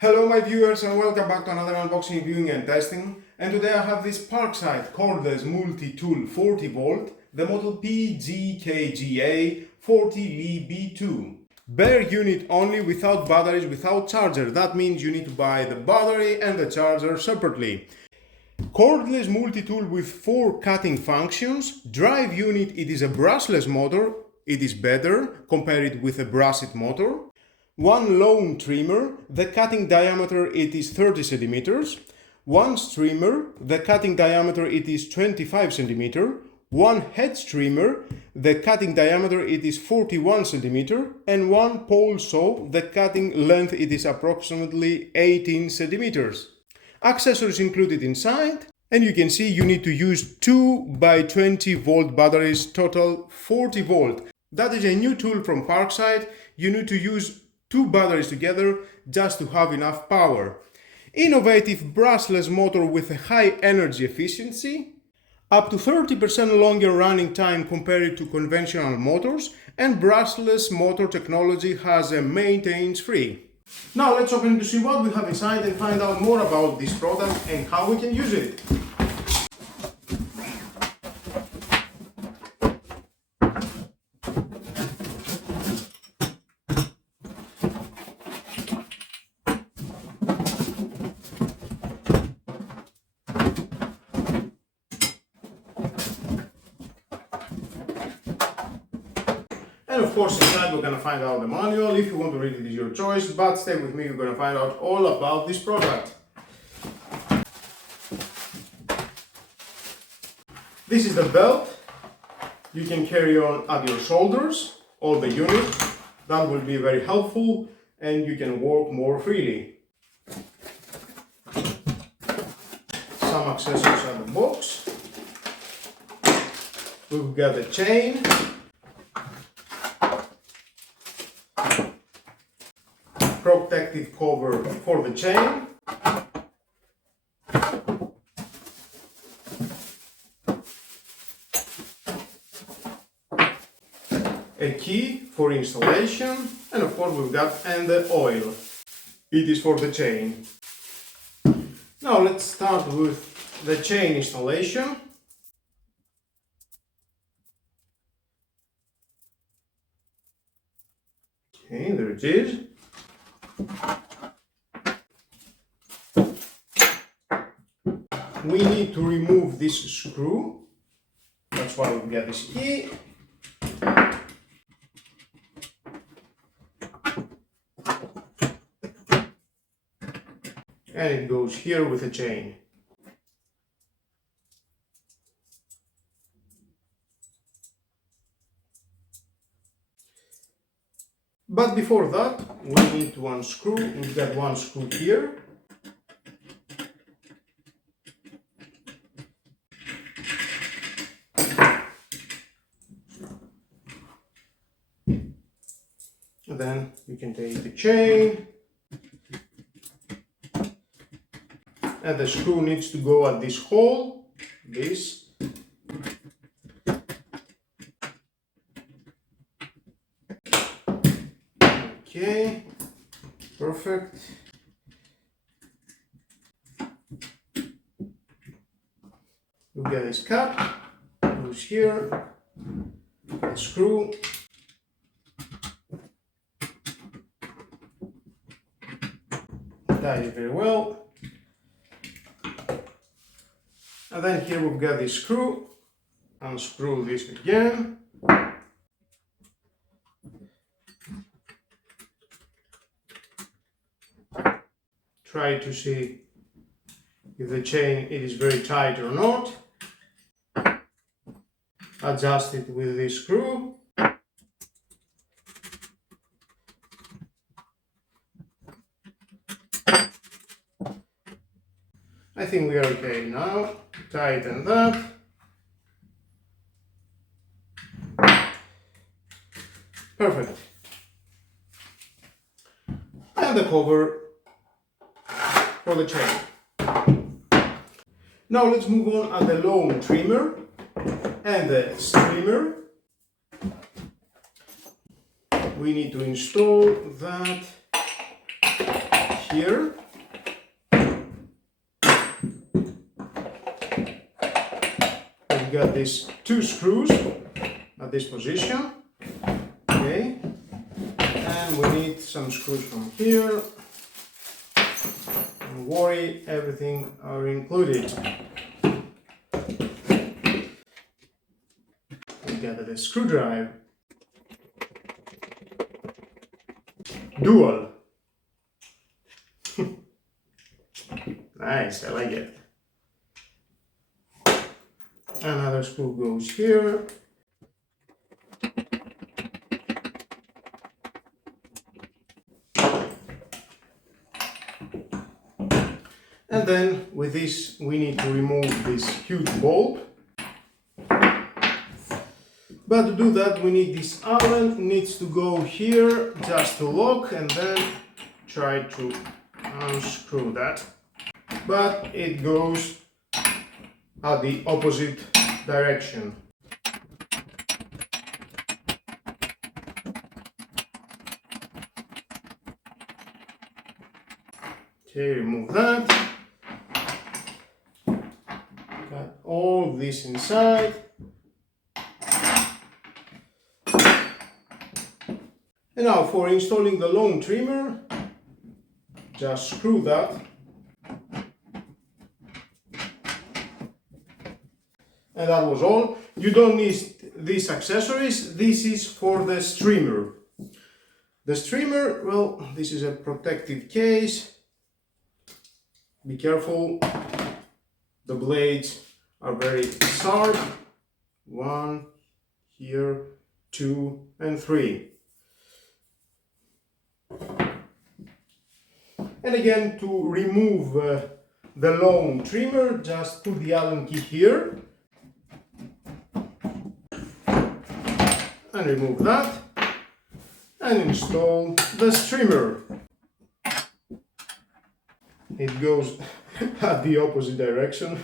Hello my viewers and welcome back to another unboxing, viewing and testing. And today I have this Parkside Cordless multi-tool 40 volt, the model PGKGA 40V. Bare unit only, without batteries, without charger. That means you need to buy the battery and the charger separately. Cordless multi-tool with 4 cutting functions. Drive unit, it is a brushless motor. It is better compared with a brushed motor. One lone trimmer, the cutting diameter it is 30 centimeters. One strimmer, the cutting diameter it is 25 centimeter. One head trimmer, the cutting diameter it is 41 centimeter. And one pole saw, the cutting length it is approximately 18 centimeters. Accessories included inside. And you can see you need to use 2 by 20 volt batteries, total 40 volt. That is a new tool from Parkside. You need to use 2 batteries together just to have enough power. Innovative brushless motor with a high energy efficiency, up to 30% longer running time compared to conventional motors, and brushless motor technology has a maintenance free. Now let's open to see what we have inside and find out more about this product and how we can use it. And of course inside we're going to find out the manual. If you want to read it, is your choice, but stay with me, you're going to find out all about this product. This is the belt. You can carry on at your shoulders, all the unit. That will be very helpful and you can work more freely. Some accessories at the box. We've got the chain. Protective cover for the chain, a key for installation, and of course we've got the oil. It is for the chain. Now let's start with the chain installation. Okay, there it is. We need to remove this screw. That's why we got this key. And it goes here with a chain. But before that, we need to unscrew. We've got one screw here. And then you can take the chain. And the screw needs to go at this hole, this. Okay, perfect. We get this cap, goes here, the screw. Tie it very well. And then here we've got this screw. Unscrew this again. Try to see if the chain it is very tight or not. Adjust it with this screw. I think we are okay now. Tighten that. Perfect. And the cover for the chain. Now let's move on at the lone trimmer and the strimmer. We need to install that here. We've got these two screws at this position. Okay, and we need some screws from here. Don't worry, everything are included. We got the screwdriver. Dual. Nice, I like it. Another screw goes here. And then with this we need to remove this huge bolt. But to do that we need this Allen, needs to go here just to lock and then try to unscrew that. But it goes at the opposite direction. Okay, remove that. Got all this inside. And now for installing the long trimmer, just screw that. And that was all. You don't need these accessories. This is for the strimmer. The strimmer, well, this is a protective case. Be careful. The blades are very sharp. 1, here, 2, and 3. And again, to remove the long trimmer, just put the Allen key here and remove that and install the strimmer. It goes at the opposite direction.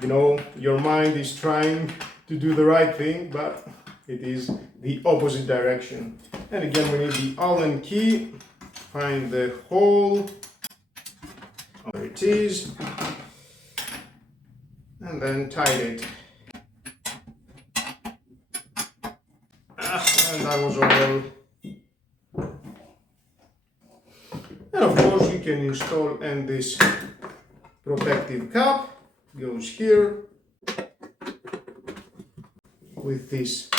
You know, your mind is trying to do the right thing, but it is the opposite direction. And again, we need the Allen key. Find the hole. There it is. And then tighten it. And that was all. And of course you can install, and this protective cap goes here with these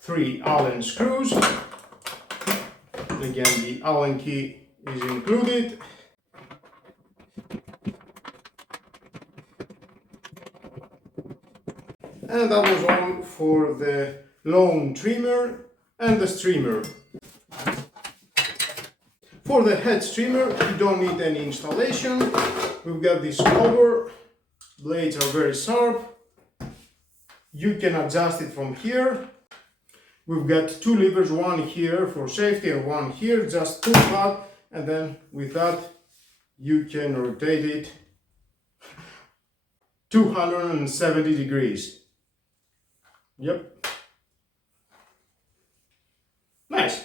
3 Allen screws. Again, the Allen key is included. And that was all for the long trimmer and the strimmer. For the head strimmer, you don't need any installation. We've got this cover. Blades are very sharp. You can adjust it from here. We've got 2 levers, one here for safety and one here. Just pull that, and then with that you can rotate it 270 degrees. Yep. Nice.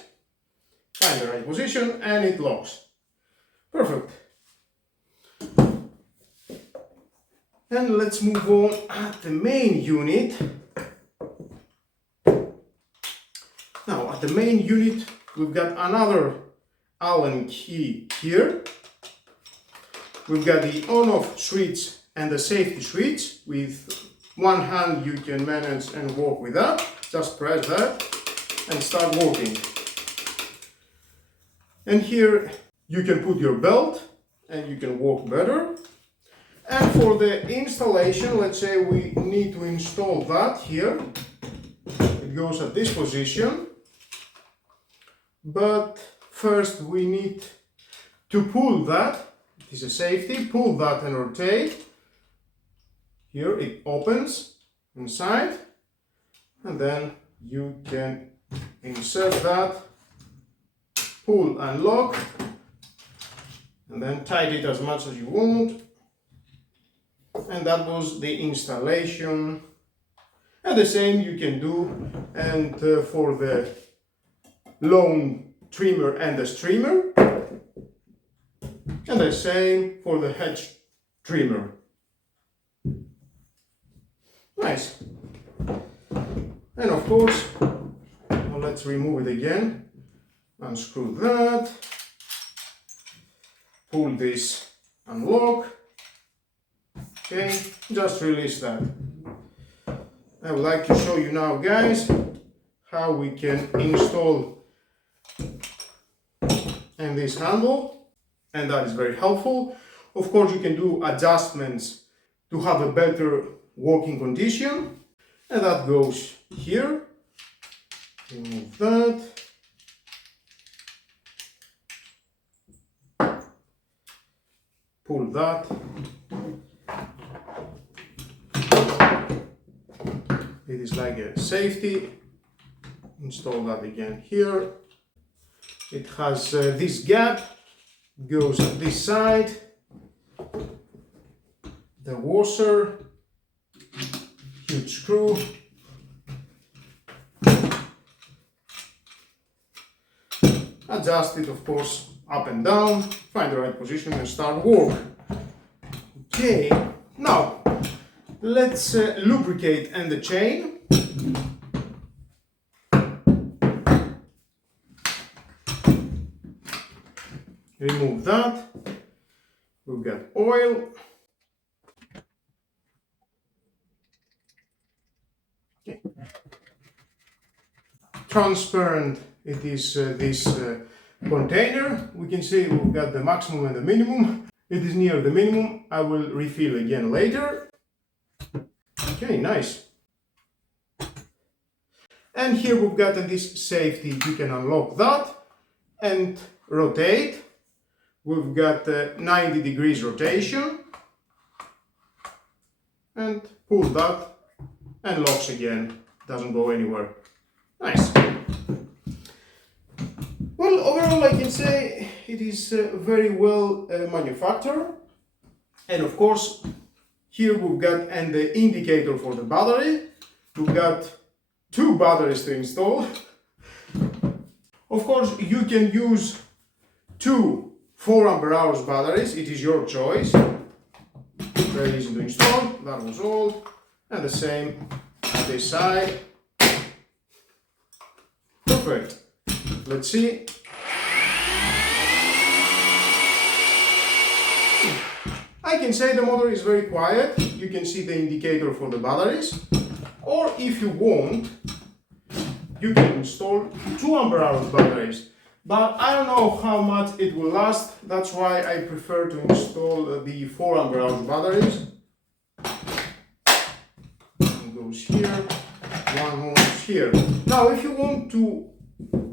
Find the right position and it locks. Perfect. And let's move on at the main unit. Now at the main unit we've got another Allen key here. We've got the on-off switch and the safety switch. With one hand you can manage and work with that. Just press that and start working. And here you can put your belt and you can work better. And for the installation, let's say we need to install that here. It goes at this position. But first we need to pull that. It is a safety. Pull that and rotate. Here it opens inside. And then you can insert that. Pull and lock. And then tighten it as much as you want. And that was the installation. And the same you can do. And for the long trimmer and the strimmer, and the same for the hedge trimmer. Nice. And of course, well, let's remove it again. Unscrew that. Pull this unlock. Okay, just release that. I would like to show you now, guys, how we can install and this handle, and that is very helpful. Of course, you can do adjustments to have a better working condition, and that goes here. Remove that. Pull that. It is like a safety. Install that again here. It has this gap, goes on this side. The washer, huge screw. Adjust it, of course, up and down, find the right position and start work. Okay, now let's lubricate and the chain. Remove that. We've got oil. Okay. Transparent it is this container. We can see we've got the maximum and the minimum. It is near the minimum. I will refill again later. Okay, nice. And here we've got this safety. You can unlock that and rotate. We've got 90 degrees rotation. And pull that and locks again. Doesn't go anywhere. Nice. Well, overall I can say it is very well manufactured. And of course, here we've got the indicator for the battery. We've got two batteries to install. Of course, you can use two 4 ampere hours batteries. It is your choice. Very easy to install. That was all. And the same on this side. Perfect. Let's see. I can say the motor is very quiet. You can see the indicator for the batteries. Or if you want, you can install 2 ampere hours batteries. But I don't know how much it will last. That's why I prefer to install the 4 ampere hours batteries. One goes here, one goes here. Now, if you want to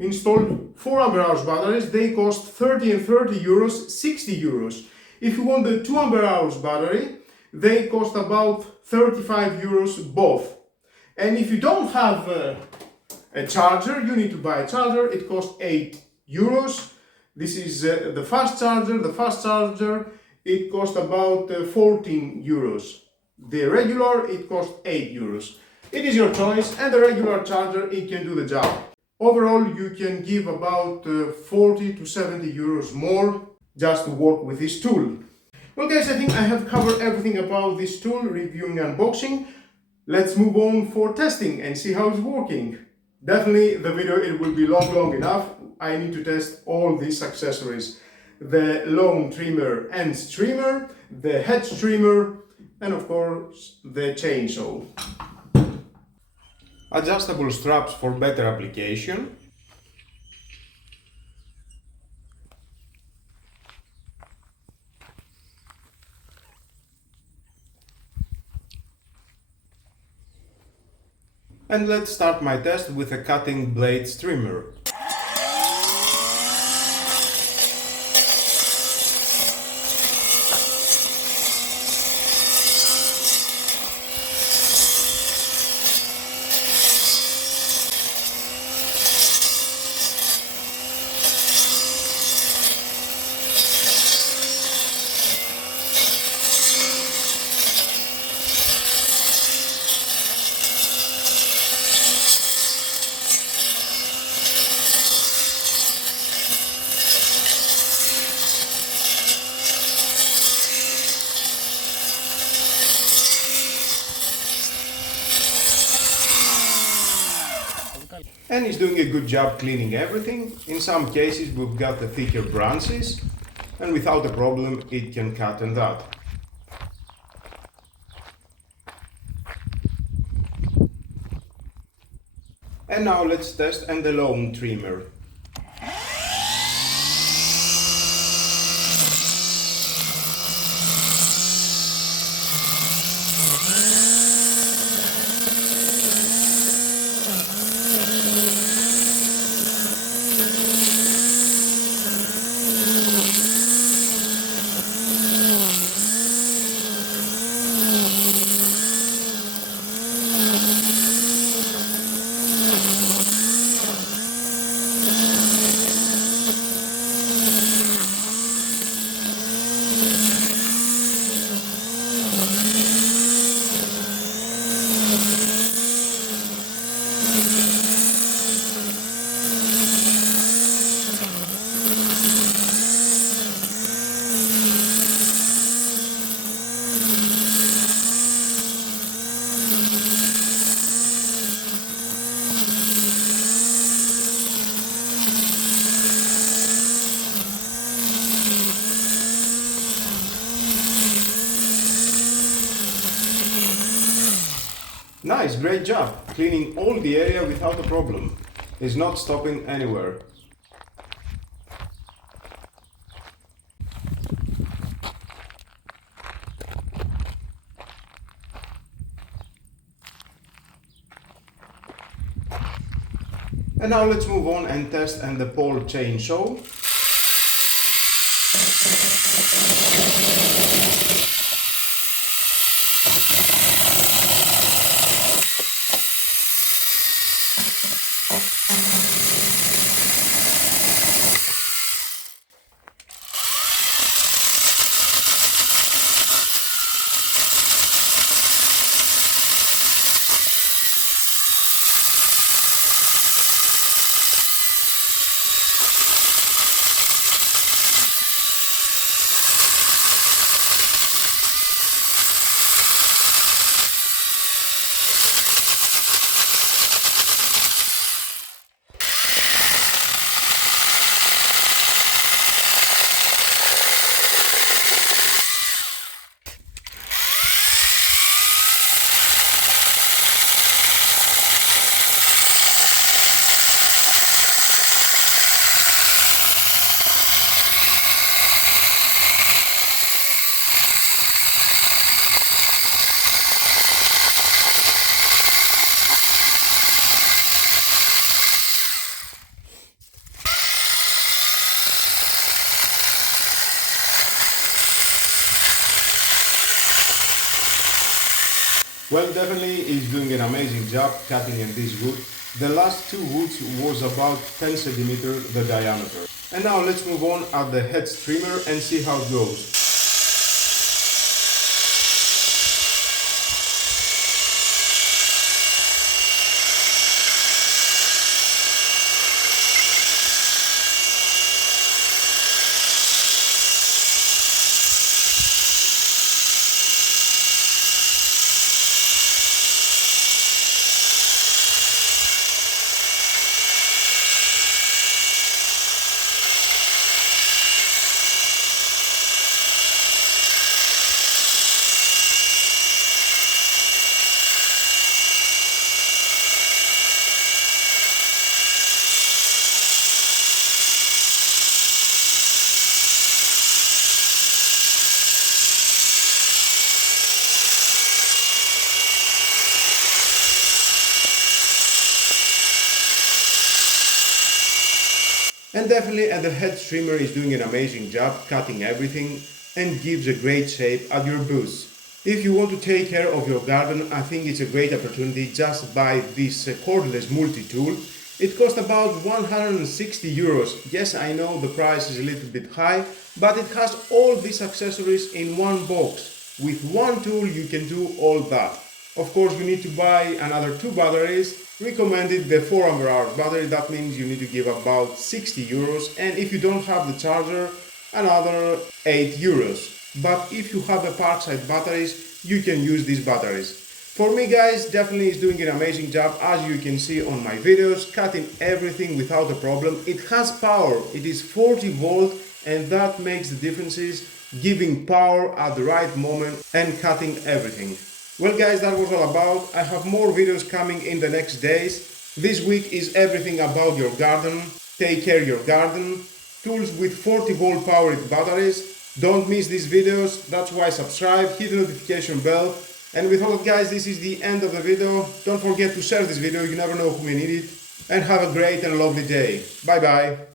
install 4 ampere hours batteries, they cost 30 and 30 euros, 60 euros. If you want the 2 ampere hours battery, they cost about 35 euros both. And if you don't have a charger, you need to buy a charger. It costs 8 euros. This is the fast charger. The fast charger, it costs about 14 euros. The regular, it costs 8 euros. It is your choice, and the regular charger, it can do the job. Overall, you can give about 40 to 70 euros more just to work with this tool. Well guys, I think I have covered everything about this tool, reviewing and unboxing. Let's move on for testing and see how it's working. Definitely the video, it will be long enough. I need to test all these accessories. The long trimmer and strimmer, the head trimmer, and of course the chainsaw. Adjustable straps for better application. And let's start my test with a cutting blade strimmer. and it's doing a good job cleaning everything. In some cases we've got the thicker branches, and without a problem it can cut and that. And now let's test the lawn trimmer. Nice, great job, cleaning all the area without a problem. It's not stopping anywhere. And now let's move on and test the pole chainsaw. Well, definitely he's doing an amazing job cutting in this wood. The last two woods was about 10 centimeters the diameter. And now let's move on at the head strimmer and see how it goes. And definitely the head trimmer is doing an amazing job cutting everything and gives a great shape at your booth. If you want to take care of your garden, I think it's a great opportunity. Just buy this cordless multi-tool. It costs about 160 euros. Yes, I know the price is a little bit high, but it has all these accessories in one box. With one tool you can do all that. Of course, you need to buy another 2 batteries. Recommended the 4 ampere hour battery. That means you need to give about 60 euros, and if you don't have the charger, another 8 euros. But if you have a Parkside batteries, you can use these batteries. For me guys, definitely is doing an amazing job, as you can see on my videos, cutting everything without a problem. It has power, it is 40 volt, and that makes the differences, giving power at the right moment and cutting everything. Well guys, that was all about. I have more videos coming in the next days. This week is everything about your garden, take care of your garden, tools with 40 volt powered batteries. Don't miss these videos, that's why subscribe, hit the notification bell. And with all that guys, this is the end of the video. Don't forget to share this video, you never know who may need it. And have a great and lovely day. Bye bye.